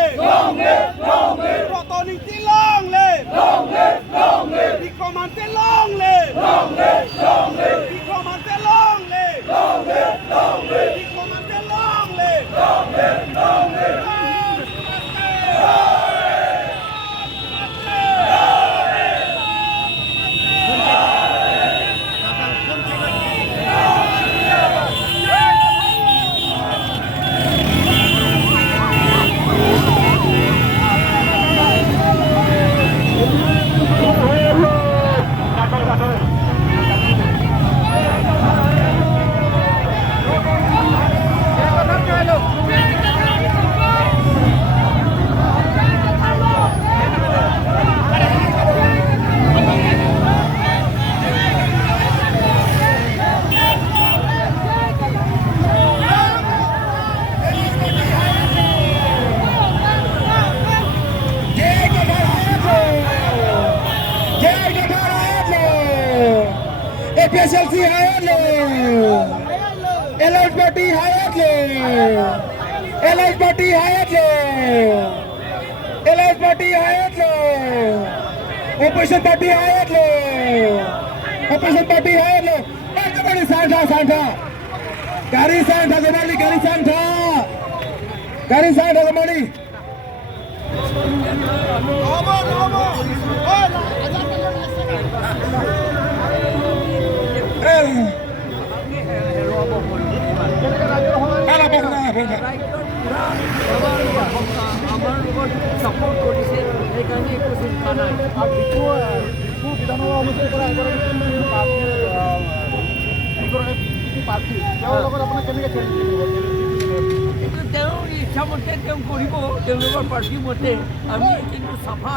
live! Long live! Long live! Protoniti long live! Long live! Long live! Dikromante long live! Long live! Long live! Dikromante long live! Long live! Long live! Dikromante long live! Long live! Long live! APHLC hayat lo, LAC party hayat lo, LAC party hayat lo, LAC party hayat lo, opposition party hayat lo, opposition party hayat lo. Everybody Santa Santa, Gari Santa Zamali, Gari Santa, Gari Santa Zamali. support কৰিছে সেইকাৰণে একো চিন্তা নাই আৰু ডিপু বিধানসভা সমষ্টিৰ পৰা প্ৰাৰ্থী তেওঁৰ লগত আপোনাৰ কেনেকৈ তেওঁৰ ইচ্ছামতে তেওঁ কৰিব তেওঁলোকৰ প্ৰাৰ্থী মতে আমি কিন্তু চাফা